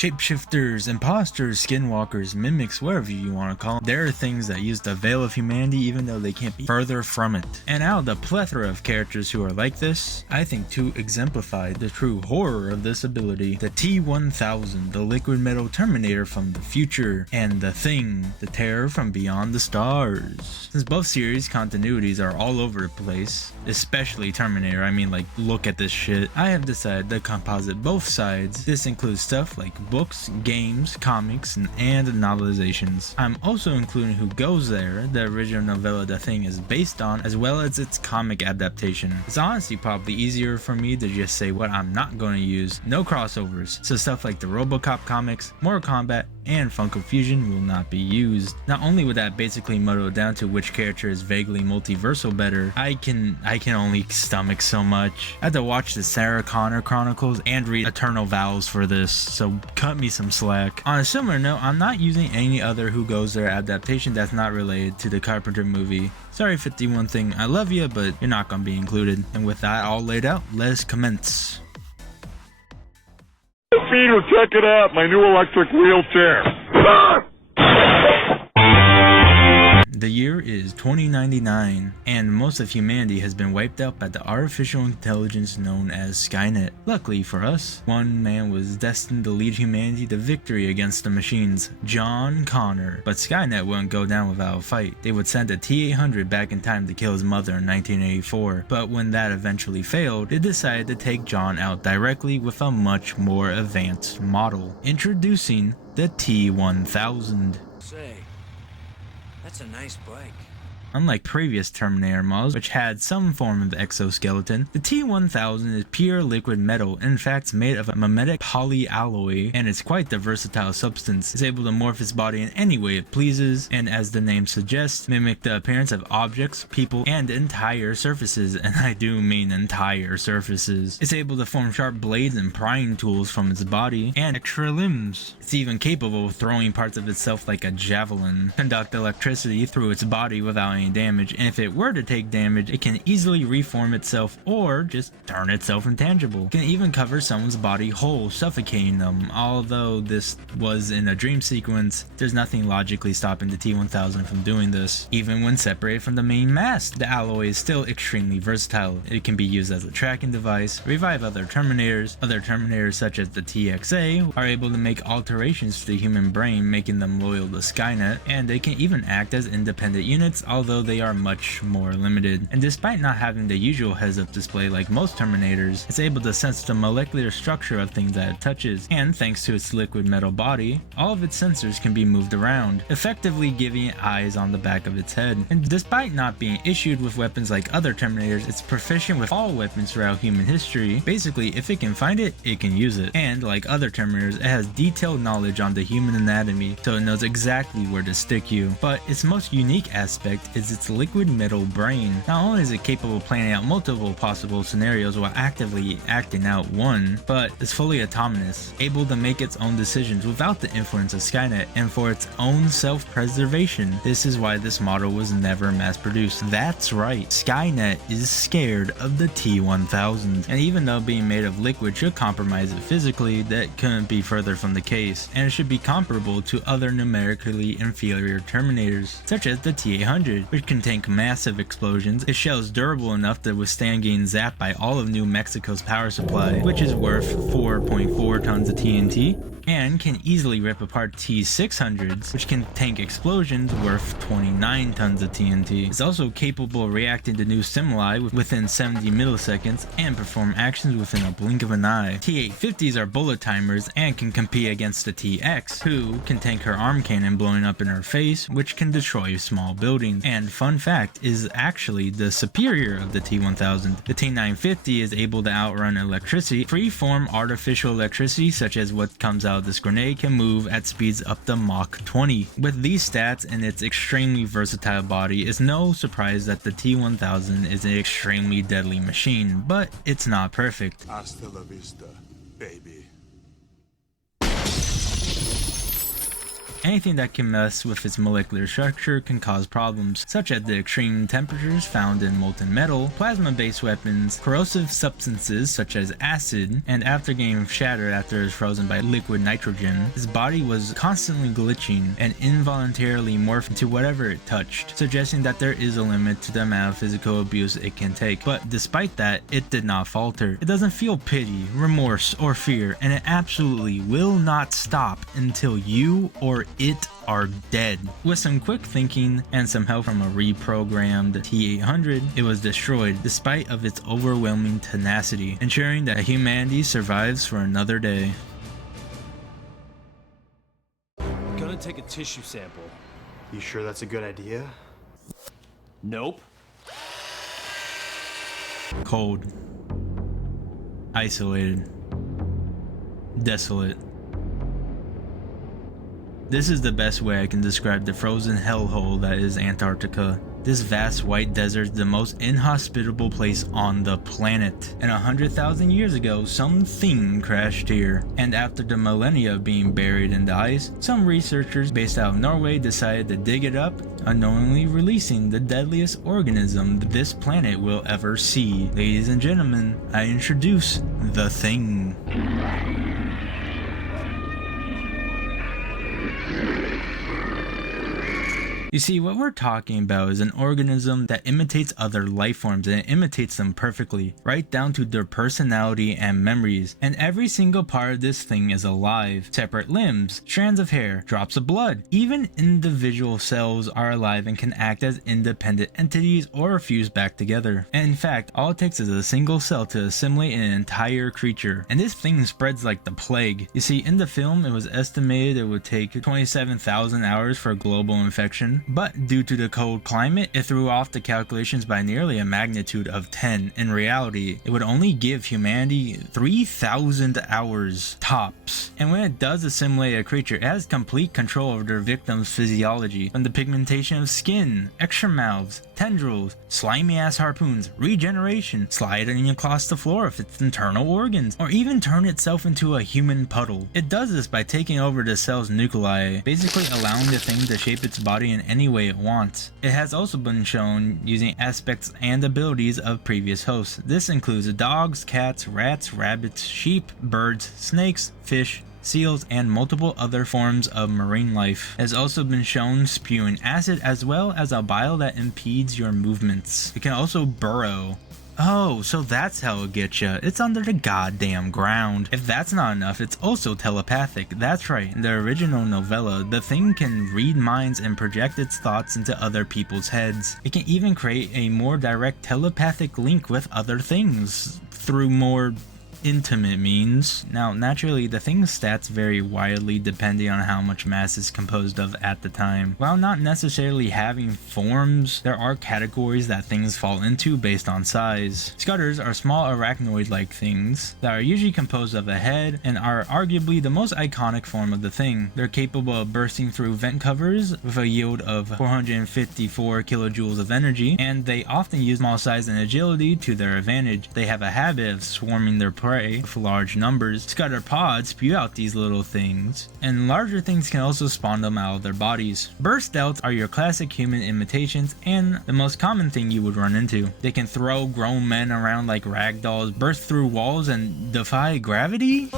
Shapeshifters, imposters, skinwalkers, mimics, whatever you want to call them. There are things that use the veil of humanity even though they can't be further from it. And out of the plethora of characters who are like this, I think to exemplify the true horror of this ability, the T-1000, the liquid metal Terminator from the future, and the Thing, the terror from beyond the stars. Since both series continuities are all over the place, especially Terminator, I mean, like, look at this shit, I have decided to composite both sides. This includes stuff like books, games, comics, and novelizations. I'm also including Who Goes There, the original novella The Thing is based on, as well as its comic adaptation. It's honestly probably easier for me to just say what I'm not going to use. No crossovers, so stuff like the RoboCop comics, Mortal Kombat, and Funko Fusion will not be used. Not only would that basically muddle it down to which character is vaguely multiversal better, I can only stomach so much. I had to watch the Sarah Connor Chronicles and read Eternal Vows for this, so cut me some slack. On a similar note, I'm not using any other Who Goes There adaptation that's not related to the Carpenter movie. Sorry 51 thing, I love you, but you're not gonna be included. And with that all laid out, let's commence. Peter, check it out, my new electric wheelchair. The year is 2099, and most of humanity has been wiped out by the artificial intelligence known as Skynet. Luckily for us, one man was destined to lead humanity to victory against the machines, John Connor. But Skynet wouldn't go down without a fight. They would send a T-800 back in time to kill his mother in 1984, but when that eventually failed, they decided to take John out directly with a much more advanced model. Introducing the T-1000. Say, that's a nice bike. Unlike previous Terminator models, which had some form of exoskeleton, the T-1000 is pure liquid metal. In fact, it's made of a mimetic polyalloy, and it's quite the versatile substance. It's able to morph its body in any way it pleases, and as the name suggests, mimic the appearance of objects, people, and entire surfaces, and I do mean entire surfaces. It's able to form sharp blades and prying tools from its body, and extra limbs. It's even capable of throwing parts of itself like a javelin, conduct electricity through its body without any damage, and if it were to take damage, it can easily reform itself or just turn itself intangible. It can even cover someone's body whole, suffocating them. Although this was in a dream sequence, there's nothing logically stopping the T-1000 from doing this. Even when separated from the main mass, the alloy is still extremely versatile. It can be used as a tracking device, revive other Terminators. Other Terminators such as the TXA are able to make alterations to the human brain, making them loyal to Skynet, and they can even act as independent units, although they are much more limited. And despite not having the usual heads-up display like most Terminators, it's able to sense the molecular structure of things that it touches, and thanks to its liquid metal body, all of its sensors can be moved around, effectively giving it eyes on the back of its head. And despite not being issued with weapons like other Terminators, it's proficient with all weapons throughout human history. Basically, if it can find it, it can use it. And like other Terminators, it has detailed knowledge on the human anatomy, so it knows exactly where to stick you. But its most unique aspect is its liquid metal brain. Not only is it capable of planning out multiple possible scenarios while actively acting out one, but it's fully autonomous, able to make its own decisions without the influence of Skynet and for its own self-preservation. This is why this model was never mass-produced. That's right, Skynet is scared of the T-1000. And even though being made of liquid should compromise it physically, that couldn't be further from the case, and it should be comparable to other numerically inferior Terminators, such as the T-800, which can tank massive explosions. Its shell is durable enough to withstand getting zapped by all of New Mexico's power supply, which is worth 4.4 tons of TNT, and can easily rip apart T-600s, which can tank explosions worth 29 tons of TNT. It's also capable of reacting to new stimuli within 70 milliseconds and perform actions within a blink of an eye. T-850s are bullet timers and can compete against the T-X, who can tank her arm cannon blowing up in her face, which can destroy small buildings. And fun fact, is actually the superior of the T-1000. The T-950 is able to outrun electricity. Freeform artificial electricity, such as what comes out of this grenade, can move at speeds up to Mach 20. With these stats and its extremely versatile body, it's no surprise that the T-1000 is an extremely deadly machine, but it's not perfect. Hasta la vista, baby. Anything that can mess with its molecular structure can cause problems, such as the extreme temperatures found in molten metal, plasma-based weapons, corrosive substances such as acid, and after getting shattered after it was frozen by liquid nitrogen, his body was constantly glitching and involuntarily morphed into whatever it touched, suggesting that there is a limit to the amount of physical abuse it can take. But despite that, it did not falter. It doesn't feel pity, remorse, or fear, and it absolutely will not stop until you or it are dead. With some quick thinking and some help from a reprogrammed T-800, it was destroyed despite of its overwhelming tenacity, ensuring that humanity survives for another day. I'm gonna take a tissue sample. You sure that's a good idea? Nope. Cold. Isolated. Desolate. This is the best way I can describe the frozen hellhole that is Antarctica. This vast white desert is the most inhospitable place on the planet. And 100,000 years ago, something crashed here. And after the millennia of being buried in the ice, some researchers based out of Norway decided to dig it up, unknowingly releasing the deadliest organism this planet will ever see. Ladies and gentlemen, I introduce the Thing. You see, what we're talking about is an organism that imitates other life forms, and it imitates them perfectly, right down to their personality and memories. And every single part of this thing is alive. Separate limbs, strands of hair, drops of blood. Even individual cells are alive and can act as independent entities or fuse back together. And in fact, all it takes is a single cell to assimilate an entire creature. And this thing spreads like the plague. You see, in the film, it was estimated it would take 27,000 hours for a global infection. But due to the cold climate, it threw off the calculations by nearly a magnitude of 10. In reality, it would only give humanity 3,000 hours tops. And when it does assimilate a creature, it has complete control over their victim's physiology, from the pigmentation of skin, extra mouths, tendrils, slimy ass harpoons, regeneration, sliding across the floor of its internal organs, or even turn itself into a human puddle. It does this by taking over the cell's nuclei, basically allowing the thing to shape its body in any way it wants. It has also been shown using aspects and abilities of previous hosts. This includes dogs, cats, rats, rabbits, sheep, birds, snakes, fish, seals, and multiple other forms of marine life. It has also been shown spewing acid as well as a bile that impedes your movements. It can also burrow. Oh, so that's how it gets ya. It's under the goddamn ground. If that's not enough, it's also telepathic. That's right, in the original novella, the thing can read minds and project its thoughts into other people's heads. It can even create a more direct telepathic link with other things through more intimate means. Now, naturally, the thing's stats vary widely depending on how much mass is composed of at the time. While not necessarily having forms, there are categories that things fall into based on size. Scutters are small arachnoid-like things that are usually composed of a head and are arguably the most iconic form of the thing. They're capable of bursting through vent covers with a yield of 454 kilojoules of energy, and they often use small size and agility to their advantage. They have a habit of swarming their prey with large numbers. Scutter pods spew out these little things, and larger things can also spawn them out of their bodies. Burst delts are your classic human imitations and the most common thing you would run into. They can throw grown men around like rag dolls, burst through walls, and defy gravity?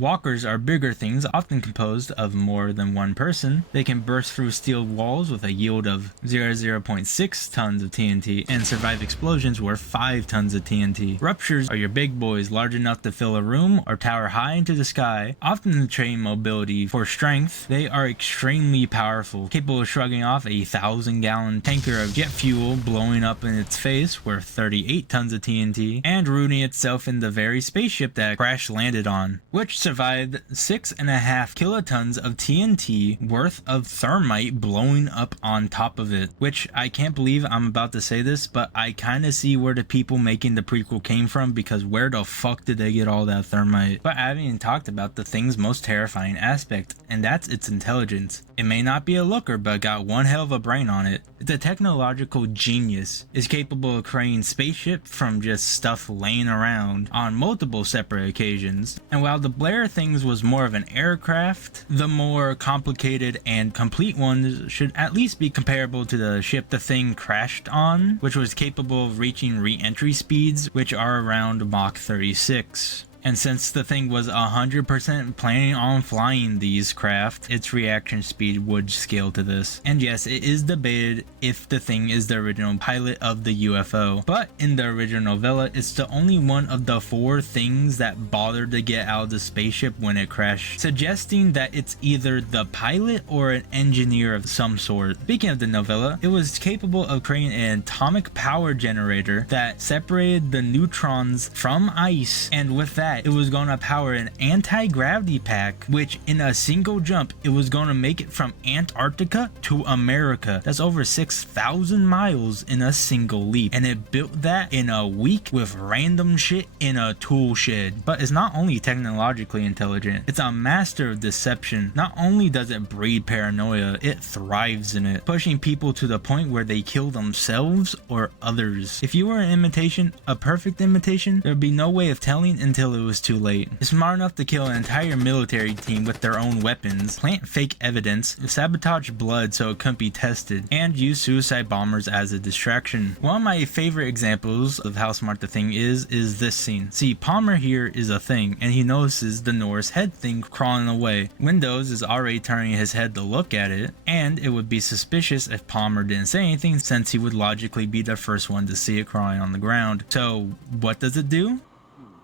Walkers are bigger things, often composed of more than one person. They can burst through steel walls with a yield of 0.6 tons of TNT and survive explosions worth 5 tons of TNT. Ruptures are your big boys, large enough to fill a room or tower high into the sky, often train mobility. For strength, they are extremely powerful, capable of shrugging off a 1,000-gallon tanker of jet fuel blowing up in its face worth 38 tons of TNT, and rooting itself in the very spaceship that crash landed on, which survived 6.5 kilotons of TNT worth of thermite blowing up on top of it. Which, I can't believe I'm about to say this, but I kinda see where the people making the prequel came from, because where the fuck did they get all that thermite? But I haven't even talked about the thing's most terrifying aspect, and that's its intelligence. It may not be a looker, but got one hell of a brain on it. It's a technological genius. It's capable of creating spaceship from just stuff laying around on multiple separate occasions. And while the Blair things was more of an aircraft, the more complicated and complete ones should at least be comparable to the ship the thing crashed on, which was capable of reaching re-entry speeds which are around Mach 36. And since the thing was 100% planning on flying these craft, its reaction speed would scale to this. And yes, it is debated if the thing is the original pilot of the UFO, but in the original novella, it's the only one of the 4 things that bothered to get out of the spaceship when it crashed, suggesting that it's either the pilot or an engineer of some sort. Speaking of the novella, it was capable of creating an atomic power generator that separated the neutrons from ice, and with that, it was going to power an anti-gravity pack, which in a single jump, it was going to make it from Antarctica to America. That's over 6,000 miles in a single leap. And it built that in a week with random shit in a tool shed. But it's not only technologically intelligent, it's a master of deception. Not only does it breed paranoia, it thrives in it, pushing people to the point where they kill themselves or others. If you were an imitation, a perfect imitation, there'd be no way of telling until it was too late. It's smart enough to kill an entire military team with their own weapons, plant fake evidence, sabotage blood so it couldn't be tested, and use suicide bombers as a distraction. One of my favorite examples of how smart the thing is this scene. See, Palmer here is a thing, and he notices the Norse head thing crawling away. Windows is already turning his head to look at it, and it would be suspicious if Palmer didn't say anything, since he would logically be the first one to see it crawling on the ground. So what does it do?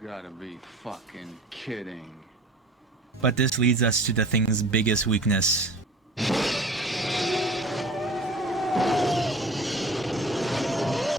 Gotta be fucking kidding. But this leads us to the thing's biggest weakness.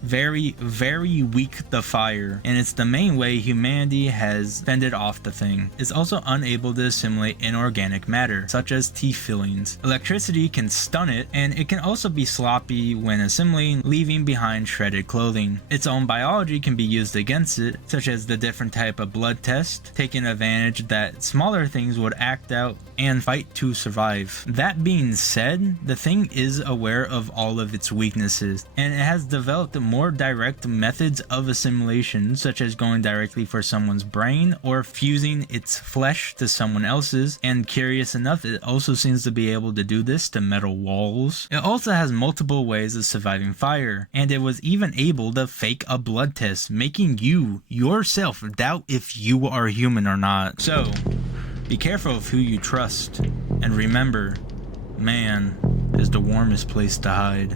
Very, very weak to fire, and it's the main way humanity has fended off the thing. It's also unable to assimilate inorganic matter, such as teeth fillings. Electricity can stun it, and it can also be sloppy when assimilating, leaving behind shredded clothing. Its own biology can be used against it, such as the different type of blood test, taking advantage that smaller things would act out and fight to survive. That being said, the thing is aware of all of its weaknesses, and it has developed more direct methods of assimilation, such as going directly for someone's brain or fusing its flesh to someone else's, and curious enough, it also seems to be able to do this to metal walls. It also has multiple ways of surviving fire, and it was even able to fake a blood test, making you yourself doubt if you are human or not. So be careful of who you trust, and remember, man is the warmest place to hide.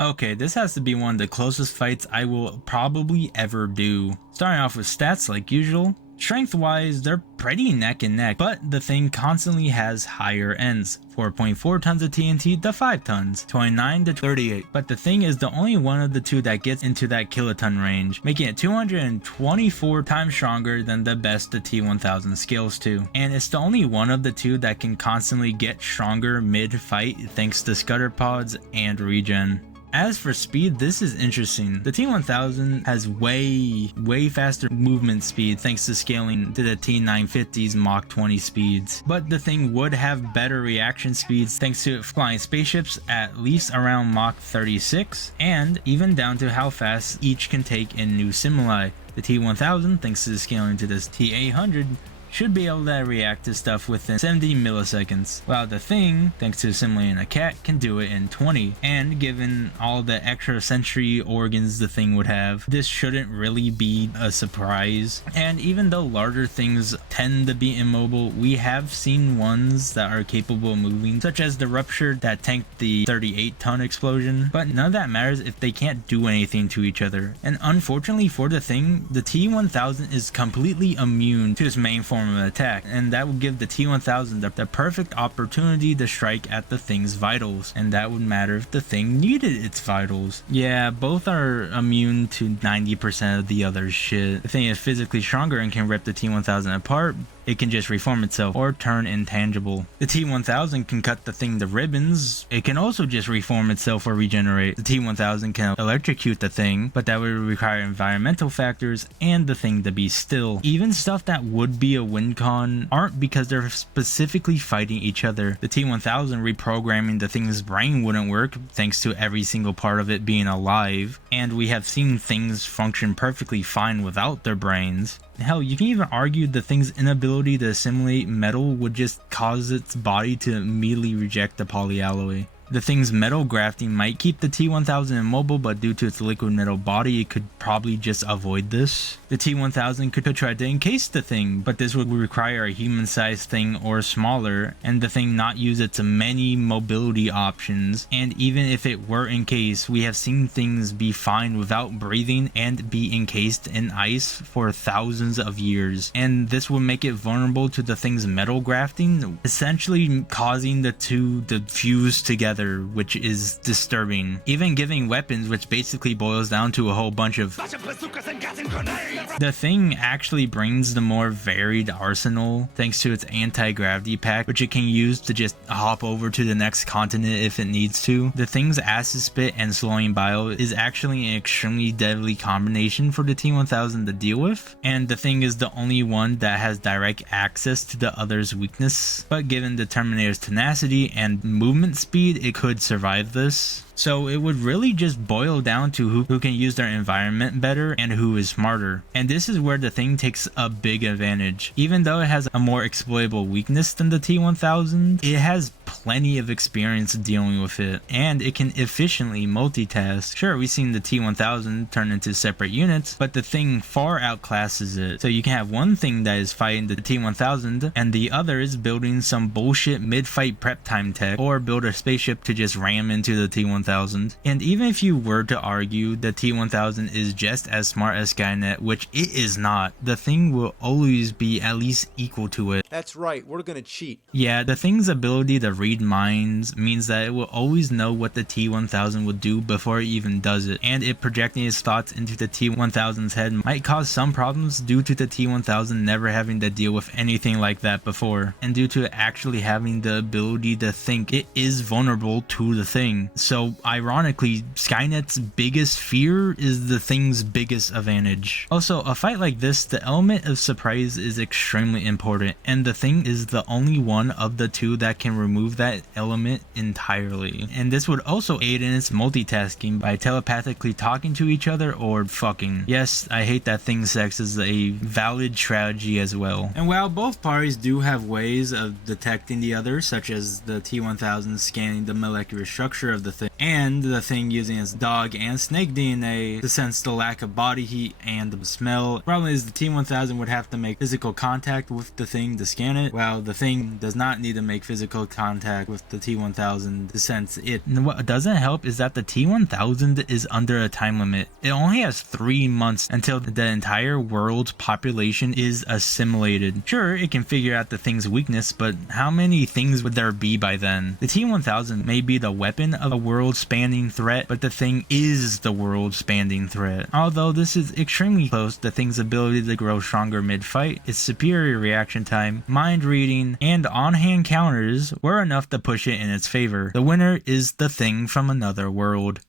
Okay, this has to be one of the closest fights I will probably ever do. Starting off with stats like usual. Strength wise, they're pretty neck and neck, but the thing constantly has higher ends. 4.4 tons of TNT to 5 tons, 29 to 38. But the thing is the only one of the two that gets into that kiloton range, making it 224 times stronger than the best the T-1000 scales to. And it's the only one of the two that can constantly get stronger mid-fight thanks to scutter pods and regen. As for speed, this is interesting. The T-1000 has way faster movement speed thanks to scaling to the T-950's Mach 20 speeds. But the thing would have better reaction speeds thanks to it flying spaceships at least around Mach 36, and even down to how fast each can take in new simuli. The T-1000, thanks to the scaling to this T-800, should be able to react to stuff within 70 milliseconds, while the thing, thanks to assimilating a cat, can do it in 20. And given all the extra sensory organs the thing would have, this shouldn't really be a surprise. And even though larger things tend to be immobile, we have seen ones that are capable of moving, such as the Rupture that tanked the 38-ton explosion, but none of that matters if they can't do anything to each other. And unfortunately for the thing, the T-1000 is completely immune to its main form form of attack, and that would give the T-1000 the perfect opportunity to strike at the thing's vitals, and that would matter if the thing needed its vitals. Yeah, both are immune to 90% of the other shit. The thing is physically stronger and can rip the T-1000 apart. It can just reform itself or turn intangible. The T-1000 can cut the thing to ribbons. It can also just reform itself or regenerate. The T-1000 can electrocute the thing, but that would require environmental factors and the thing to be still. Even stuff that would be a win con aren't, because they're specifically fighting each other. The T-1000 reprogramming the thing's brain wouldn't work thanks to every single part of it being alive, and we have seen things function perfectly fine without their brains. Hell, you can even argue the thing's inability to assimilate metal would just cause its body to immediately reject the polyalloy. The thing's metal grafting might keep the T-1000 immobile, but due to its liquid metal body, it could probably just avoid this. The T-1000 could try to encase the thing, but this would require a human-sized thing or smaller, and the thing not use its many mobility options. And even if it were encased, we have seen things be fine without breathing and be encased in ice for thousands of years. And this would make it vulnerable to the thing's metal grafting, essentially causing the two to fuse together, which is disturbing. Even giving weapons, which basically boils down to a whole bunch of... The thing actually brings the more varied arsenal thanks to its anti-gravity pack, which it can use to just hop over to the next continent if it needs to. The thing's acid spit and slowing bio is actually an extremely deadly combination for the T-1000 to deal with, and the thing is the only one that has direct access to the other's weakness. But given the Terminator's tenacity and movement speed, it could survive this. So it would really just boil down to who can use their environment better and who is smarter. And this is where the thing takes a big advantage. Even though it has a more exploitable weakness than the T-1000, it has plenty of experience dealing with it, and it can efficiently multitask. Sure, we've seen the T-1000 turn into separate units, but the thing far outclasses it. So you can have one thing that is fighting the T-1000 and the other is building some bullshit mid-fight prep time tech, or build a spaceship to just ram into the T-1000. And even if you were to argue the T-1000 is just as smart as Skynet, which it is not, the thing will always be at least equal to it. That's right, we're gonna cheat. Yeah, the thing's ability to read minds means that it will always know what the T-1000 will do before it even does it, and it projecting its thoughts into the T-1000's head might cause some problems due to the T-1000 never having to deal with anything like that before, and due to it actually having the ability to think, it is vulnerable to the thing. So ironically, Skynet's biggest fear is the thing's biggest advantage. Also, a fight like this, the element of surprise is extremely important, and the thing is the only one of the two that can remove that element entirely. And this would also aid in its multitasking by telepathically talking to each other or fucking. Yes, I hate that thing sex is a valid strategy as well. And while both parties do have ways of detecting the other, such as the T-1000 scanning the molecular structure of the thing, and the thing using its dog and snake DNA to sense the lack of body heat and the smell. The problem is the T-1000 would have to make physical contact with the thing to scan it, while the thing does not need to make physical contact with the T-1000 to sense it. And what doesn't help is that the T-1000 is under a time limit. It only has 3 months until the entire world's population is assimilated. Sure, it can figure out the thing's weakness, but how many things would there be by then? The T-1000 may be the weapon of a world-spanning threat, but the thing is the world-spanning threat. Although this is extremely close, the thing's ability to grow stronger mid-fight, its superior reaction time, mind reading, and on-hand counters were enough to push it in its favor. The winner is the thing from another world.